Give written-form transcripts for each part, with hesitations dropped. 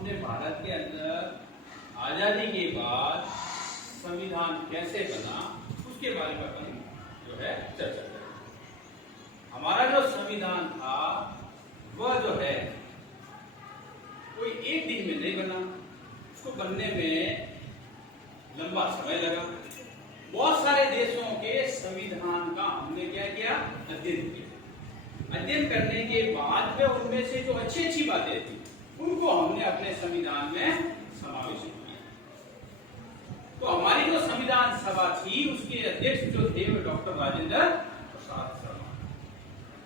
अपने भारत के अंदर आजादी के बाद संविधान कैसे बना उसके बारे में अपन जो है चर्चा करेंगे। हमारा जो संविधान था वह जो है कोई एक दिन में नहीं बना, उसको बनने में लंबा समय लगा। बहुत सारे देशों के संविधान का हमने क्या किया, अध्ययन किया। अध्ययन करने के बाद में उनमें से जो अच्छी अच्छी बातें थी उनको हमने अपने संविधान में समावेश किया। तो हमारी जो संविधान सभा थी उसके अध्यक्ष जो थे वो डॉक्टर राजेंद्र प्रसाद शर्मा,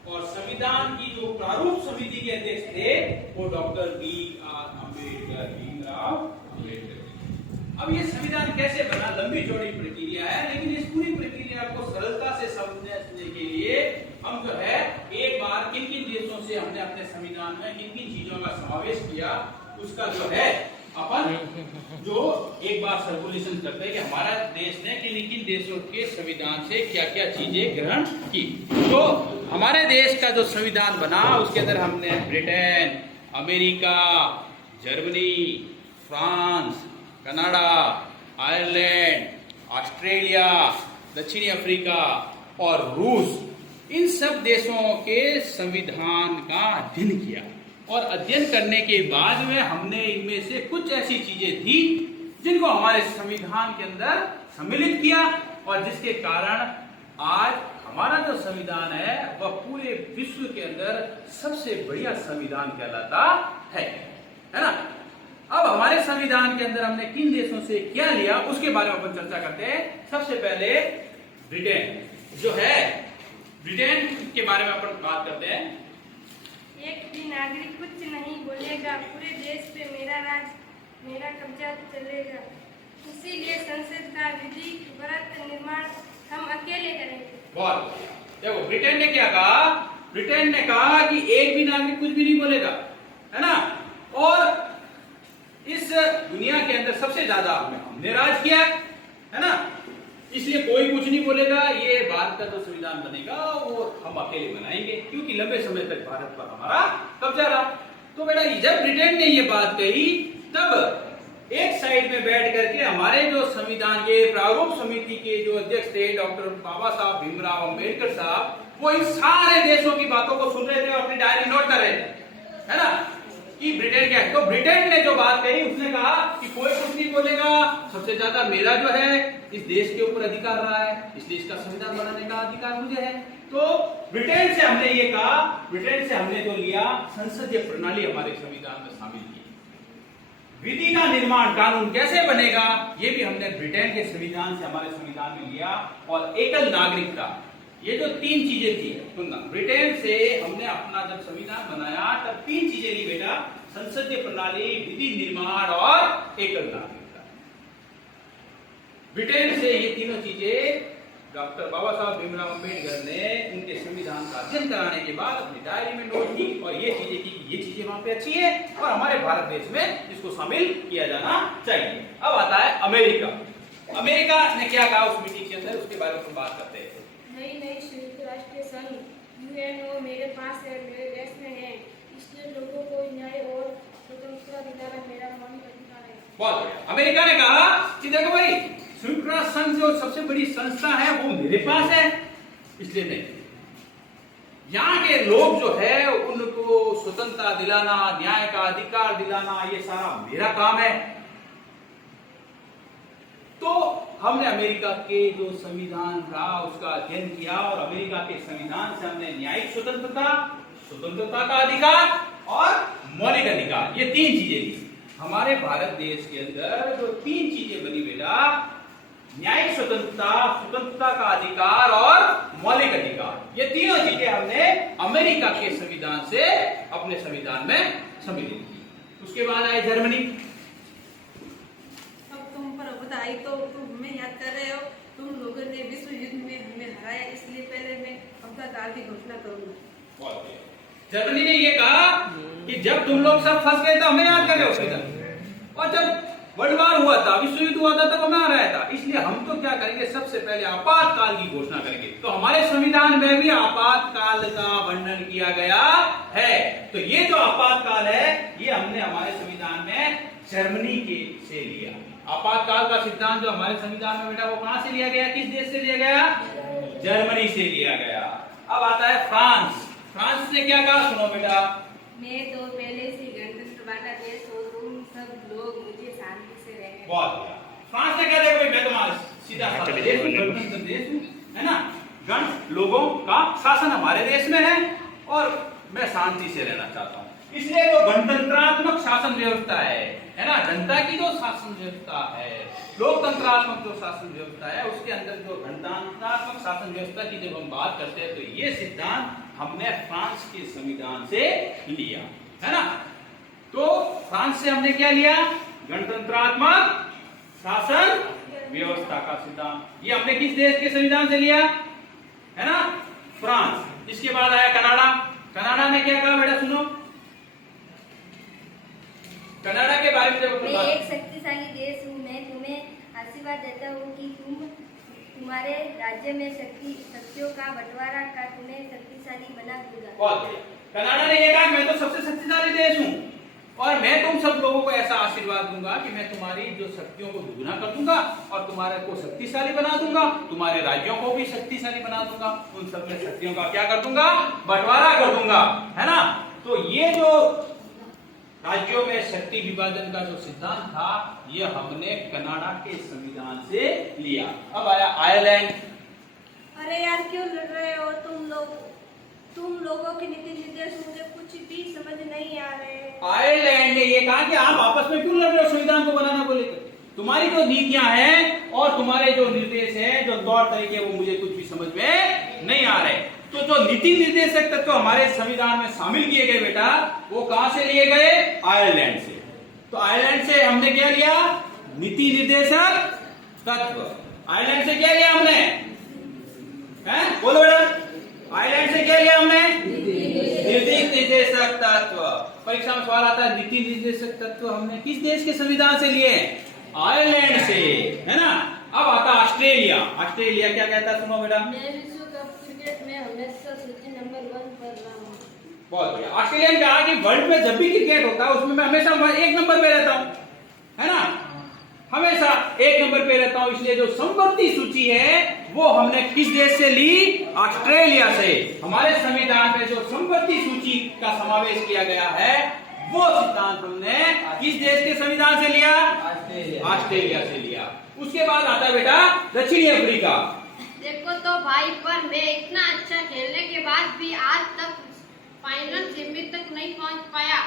और संविधान की जो प्रारूप समिति के अध्यक्ष थे वो डॉक्टर B.R. अम्बेडकर, भीमराव अम्बेडकर। अब ये संविधान कैसे बना, लंबी चौड़ी प्रक्रिया है, लेकिन इस पूरी प्रक्रिया को सरलता से समझने के लिए हम जो है एक बार किन किन देशों से हमने अपने संविधान में किन किन चीजों का समावेश किया उसका जो है अपन जो एक बार सर्कुलेशन करते हैं कि हमारा देश ने किन किन देशों के संविधान से क्या क्या चीजें ग्रहण की। तो हमारे देश का जो संविधान बना उसके अंदर हमने Britain, America, Germany, France, Canada, Ireland, Australia, दक्षिणी अफ्रीका और रूस, इन सब देशों के संविधान का अध्ययन किया। और अध्ययन करने के बाद में हमने इनमें से कुछ ऐसी चीजें थी जिनको हमारे संविधान के अंदर सम्मिलित किया, और जिसके कारण आज हमारा जो संविधान है वह पूरे विश्व के अंदर सबसे बढ़िया संविधान कहलाता है ना। अब हमारे संविधान के अंदर हमने किन देशों से क्या लिया उसके बारे में अपन चर्चा करते हैं। सबसे पहले ब्रिटेन जो है, ब्रिटेन के बारे में अपन बात करते हैं। एक भी नागरिक कुछ नहीं बोलेगा, पूरे देश पे मेरा राज, मेरा कब्जा चलेगा। इसीलिए संसद का विधि व्रत निर्माण हम अकेले करेंगे। बहुत देखो, ब्रिटेन ने क्या कहा, ब्रिटेन ने कहा कि एक भी नागरिक कुछ भी नहीं बोलेगा, है ना। और इस दुनिया के अंदर सबसे ज्यादा हमने राज किया है ना, इसलिए कोई कुछ नहीं बोलेगा। ये भारत का जो संविधान बनेगा वो हम अकेले बनाएंगे, क्योंकि लंबे समय तक भारत पर हमारा कब्जा रहा। तो बेटा जब ब्रिटेन ने ये बात कही तब एक साइड में बैठ करके हमारे जो संविधान के प्रारूप समिति के जो अध्यक्ष थे डॉक्टर बाबा साहब भीमराव अम्बेडकर साहब, वो इन सारे देशों की बातों को सुन रहे थे, अपनी डायरी नोट कर रहे थे, है ना, कि ब्रिटेन क्या है। तो ब्रिटेन ने जो बात कही उसने कहा कि कोई कुछ नहीं बोलेगा, सबसे ज्यादा मेरा जो है इस देश के ऊपर अधिकार रहा है, इस देश का संविधान बनाने का अधिकार मुझे है। तो ब्रिटेन से हमने ये कहा, ब्रिटेन से हमने जो लिया संसदीय प्रणाली हमारे संविधान में शामिल की। विधि का निर्माण, कानून कैसे बनेगा ये भी हमने ब्रिटेन के संविधान से हमारे संविधान में लिया। और एकल नागरिकता, ये जो तीन चीजें थी सुनना, ब्रिटेन से हमने अपना जब संविधान बनाया तब तीन चीजें ली बेटा, संसदीय प्रणाली, विधि निर्माण और एकल नागरिकता। ब्रिटेन से ये तीनों चीजें डॉक्टर बाबा साहब भीमराव अम्बेडकर ने उनके संविधान का अध्ययन कराने के बाद अपनी डायरी में नोट की और ये चीजें की कि ये चीजें वहां पे अच्छी है और हमारे भारत देश में इसको शामिल किया जाना चाहिए। अब आता है अमेरिका। अमेरिका ने क्या कहा उस मीटिंग के अंदर, उसके बारे में हम बात करते हैं। नई संयुक्त राष्ट्र संघ यूएनओ मेरे पास है, मेरे देश में है, इसलिए लोगों को न्याय और स्वतंत्रता दिलाना मेरा मौलिक अधिकार है। बहुत बढ़िया। अमेरिका ने कहा कि देखो भाई, संयुक्त राष्ट्र संघ जो सबसे बड़ी संस्था है वो मेरे पास है, इसलिए नहीं, यहाँ के लोग जो है उनको स्वतंत्रता दिलाना, न्याय का अधिकार दिलाना, ये सारा मेरा काम है। तो हमने अमेरिका के जो संविधान था उसका अध्ययन किया और अमेरिका के संविधान से हमने न्यायिक स्वतंत्रता, स्वतंत्रता का अधिकार और मौलिक अधिकार, ये तीन चीजें ली। हमारे भारत देश के अंदर जो तीन चीजें बनी बेटा, न्यायिक स्वतंत्रता, स्वतंत्रता का अधिकार और मौलिक अधिकार, ये तीनों चीजें हमने अमेरिका के संविधान से अपने संविधान में सम्मिलित की। उसके बाद आए जर्मनी। आई तो तुम हमें याद कर रहे हो, तुम लोगों ने विश्व युद्ध में हमें हराया, इसलिए पहले मैं अपना काल की घोषणा करूंगा। जर्मनी ने ये कहा कि जब तुम लोग सब फंस गए तो हमें याद कर रहे हो, और जब वर्ल्ड वॉर हुआ था, विश्व युद्ध हुआ था, तब हमें हराया था, इसलिए हम तो क्या करेंगे, सबसे पहले आपातकाल की घोषणा करेंगे। तो हमारे संविधान में भी आपातकाल का वर्णन किया गया है। तो ये जो आपातकाल है ये हमने हमारे संविधान में जर्मनी के से लिया। आपातकाल का सिद्धांत जो हमारे संविधान में बेटा वो कहां से लिया गया, किस देश से लिया गया, जर्मनी से लिया गया। अब आता है फ्रांस। फ्रांस ने क्या कहा, सुनो बेटा। मैं तो पहले से गणतंत्र वाला देश हूँ, तुम सब लोग मुझे शांति से रहने। बहुत बढ़िया। फ्रांस ने क्या देखो भाई, मैं तुम्हारा सीधा साधा देश हूँ, गणतंत्र देश हूँ, है ना, गण लोगों का शासन हमारे देश में है और मैं शांति से रहना चाहता हूँ। इसलिए जो गणतंत्रात्मक शासन व्यवस्था है ना, जनता की जो शासन व्यवस्था है, लोकतंत्रात्मक जो शासन व्यवस्था है, उसके अंदर जो गणतंत्रात्मक शासन व्यवस्था की जब हम बात करते हैं तो ये सिद्धांत हमने फ्रांस के संविधान से लिया, है ना। तो फ्रांस से हमने क्या लिया, गणतंत्रात्मक शासन व्यवस्था का सिद्धांत। ये हमने किस देश के संविधान से लिया, है ना, फ्रांस। इसके बाद आया कनाडा। कनाडा ने क्या कहा बेटा, सुनो कनाडा के बारे में जब मैं एक शक्तिशाली देश हूँ, मैं तुम्हें आशीर्वाद देता हूँ कि तुम्हारे राज्य में शक्तियों का बंटवारा कर तुम्हें शक्तिशाली बना दूंगा। बहुत बढ़िया। कनाडा ने ये कहा मैं तो सबसे शक्तिशाली देश हूँ और मैं तुम सब लोगों को ऐसा आशीर्वाद दूंगा कि मैं तुम्हारी जो शक्तियों को दुगना कर दूंगा और तुम्हारे को शक्तिशाली बना दूंगा, तुम्हारे राज्यों को भी शक्तिशाली बना दूंगा, उन सब में शक्तियों का क्या कर दूंगा, बंटवारा कर दूंगा, है ना। तो ये जो राज्यों में शक्ति विभाजन का जो सिद्धांत था ये हमने कनाडा के संविधान से लिया। अब आया आयरलैंड। अरे यार क्यों लड़ रहे हो तुम लोगों के नीति निर्देश मुझे कुछ भी समझ नहीं आ रहे। आयरलैंड ने ये कहा कि आप आपस में क्यों लड़ रहे हो संविधान को बनाने को लेकर, तुम्हारी जो नीतियां हैं और तुम्हारे जो निर्देश हैं, जो तौर तरीके, वो मुझे कुछ भी समझ में नहीं आ रहे। तो जो नीति निर्देशक तत्व हमारे संविधान में शामिल किए गए बेटा, वो कहां से लिए गए, आयरलैंड से। तो आयरलैंड से हमने क्या लिया, नीति निर्देशक तत्व। आयरलैंड से क्या लिया हमने, हैं बोलो बेटा, आयरलैंड से क्या लिया हमने, नीति निर्देशक तत्व। परीक्षा में सवाल आता है नीति निर्देशक तत्व हमने किस देश के संविधान से लिए, आयरलैंड से, है ना। अब आता ऑस्ट्रेलिया। ऑस्ट्रेलिया क्या कहता है, सुनो बेटा। मैं विश्व कप क्रिकेट में हमेशा सूची नंबर 1 पर रहा हूँ। बहुत बढ़िया। ऑस्ट्रेलिया ने कहा कि वर्ल्ड में जब भी क्रिकेट होता है उसमें मैं हमेशा 1 नंबर पे रहता हूँ, है ना, हमेशा 1 नंबर पे रहता हूँ। इसलिए जो संवर्ती सूची है वो हमने किस देश से ली, ऑस्ट्रेलिया से। हमारे संविधान में जो संवर्ती सूची का समावेश किया गया है वो सिद्धांत हमने किस देश के संविधान से लिया, ऑस्ट्रेलिया से लिया। उसके बाद आता है बेटा दक्षिणी अफ्रीका। देखो तो भाई, पर मैं इतना अच्छा खेलने के बाद भी आज तक फाइनल सेमी तक नहीं पहुंच पाया।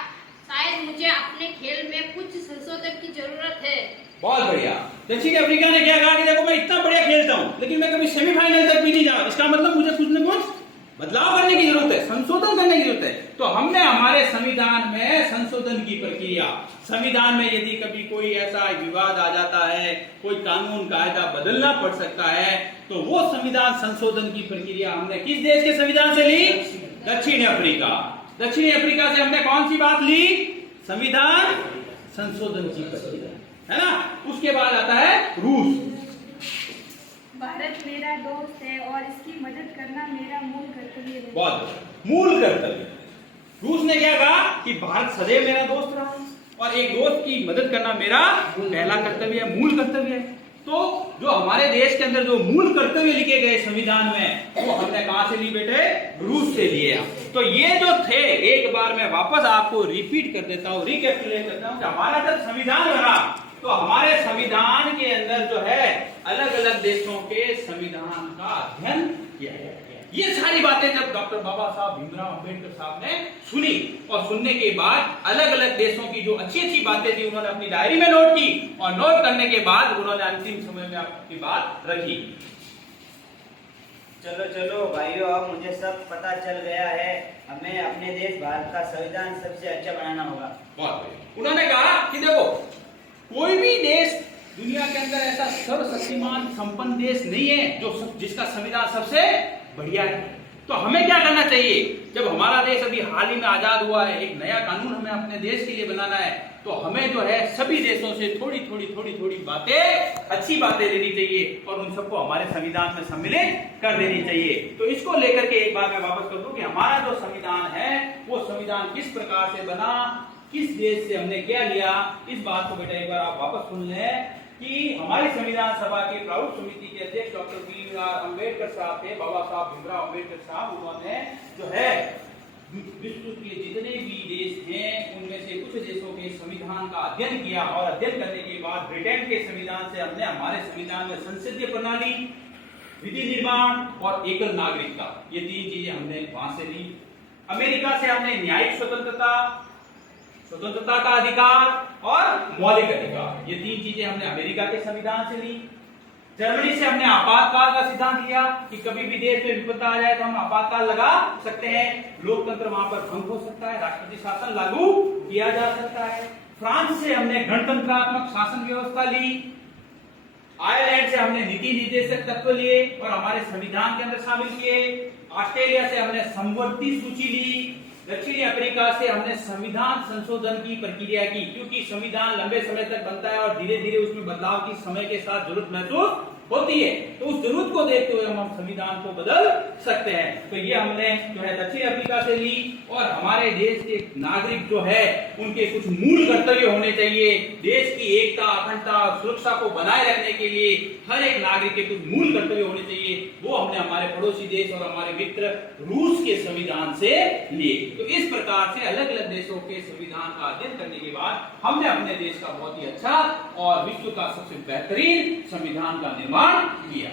शायद मुझे अपने खेल में कुछ संशोधन की जरूरत है। बहुत बढ़िया। दक्षिण अफ्रीका ने क्या कहा कि देखो मैं इतना बढ़िया खेलता हूँ लेकिन मैं कभी सेमीफाइनल तक भी नहीं जा, इसका मतलब मुझे कुछ न कुछ बदलाव करने की जरूरत है, संशोधन करने की जरूरत है। तो हमने हमारे संविधान में संशोधन की प्रक्रिया, संविधान में यदि कभी कोई ऐसा विवाद आ जाता है, कोई कानून कायदा बदलना पड़ सकता है, तो वो संविधान संशोधन की प्रक्रिया हमने किस देश के संविधान से ली, दक्षिण अफ्रीका। दक्षिणी अफ्रीका से हमने कौन सी बात ली, संविधान संशोधन की प्रक्रिया, है ना। उसके बाद आता है रूस। भारत मेरा दोस्त है और इसकी मदद करना मेरा मूल कर्तव्य है। बहुत मूल कर्तव्य। रूस ने क्या कहा कि भारत सदैव मेरा दोस्त रहा और एक दोस्त की मदद करना मेरा पहला कर्तव्य है, मूल कर्तव्य है। तो जो हमारे देश के अंदर जो मूल कर्तव्य लिखे गए संविधान में वो हमने कहां से ली बेटे, रूस से लिए। तो ये जो थे, एक बार मैं वापस आपको रिपीट कर देता हूं, रिकैपिटुलेट करता हूं कि हमारा जब संविधान बना तो हमारे संविधान के अंदर जो है अलग अलग देशों के संविधान का अध्ययन किया गया। ये सारी बातें जब डॉक्टर बाबा साहब भीमराव अंबेडकर साहब ने सुनी और सुनने के बाद अलग अलग देशों की जो अच्छी अच्छी बातें थी उन्होंने अपनी डायरी में नोट की और नोट करने के बाद उन्होंने अंतिम समय में अपनी बात रखी। चलो चलो भाइयों, अब मुझे सब पता चल गया है। हमें अपने देश भारत का संविधान सबसे अच्छा बनाना होगा। बहुत बढ़िया। उन्होंने कहा कि देखो कोई भी देश दुनिया के अंदर ऐसा सर्वशक्तिमान संपन्न देश नहीं है जो जिसका संविधान सबसे बढ़िया है। तो हमें क्या करना चाहिए, जब हमारा देश अभी हाल ही में आजाद हुआ है, एक नया कानून हमें अपने देश के लिए बनाना है, तो हमें जो है सभी देशों से थोड़ी थोड़ी बातें, अच्छी बातें लेनी चाहिए और उन सबको हमारे संविधान में सम्मिलित कर देनी चाहिए। तो इसको लेकर के एक बार मैं वापस कर दूं कि हमारा जो संविधान है वो संविधान किस प्रकार से बना, किस देश से हमने क्या लिया, इस बात को बेटा एक बार आप वापस सुन लें कि हमारी संविधान सभा के प्रारूप समिति के अध्यक्ष डॉक्टर बी.आर. अम्बेडकर साहब थे, बाबा साहब भीमराव अम्बेडकर साहब, उन्होंने जो है विश्व के जितने भी देश हैं उनमें से कुछ देशों के संविधान का अध्ययन किया और अध्ययन करने के बाद ब्रिटेन के संविधान से हमने हमारे संविधान में संसदीय प्रणाली, विधि निर्माण और एकल नागरिकता, ये 3 चीजें हमने वहां से ली। अमेरिका से हमने न्यायिक स्वतंत्रता, स्वतंत्रता का अधिकार और मौलिक अधिकार, ये 3 चीजें हमने अमेरिका के संविधान से ली। जर्मनी से हमने आपातकाल का सिद्धांत लिया कि कभी भी देश में विपदा आ जाए तो हम आपातकाल लगा सकते हैं, लोकतंत्र वहां पर भंग हो सकता है, राष्ट्रपति शासन लागू किया जा सकता है। फ्रांस से हमने गणतंत्रात्मक शासन व्यवस्था ली। आयरलैंड से हमने नीति निर्देशक तत्व लिए और हमारे संविधान के अंदर शामिल किए। ऑस्ट्रेलिया से हमने समवर्ती सूची ली। दक्षिणी अफ्रीका से हमने संविधान संशोधन की प्रक्रिया की, क्योंकि संविधान लंबे समय तक बनता है और धीरे धीरे उसमें बदलाव की समय के साथ जरूरत महसूस होती है, तो उस जरूरत को देखते हुए हम संविधान को बदल सकते हैं। तो ये हमने जो है दक्षिण अफ्रीका से ली। और हमारे देश के नागरिक जो है उनके कुछ मूल कर्तव्य होने चाहिए। देश की एकता, अखंडता और सुरक्षा को बनाए रखने के लिए हर एक नागरिक के कुछ मूल कर्तव्य होने चाहिए, वो हमने हमारे पड़ोसी देश और हमारे मित्र रूस के संविधान से लिए। तो इस प्रकार से अलग अलग देशों के संविधान का अध्ययन करने के बाद हमने अपने देश का बहुत ही अच्छा और विश्व का सबसे बेहतरीन संविधान का निर्माण किया।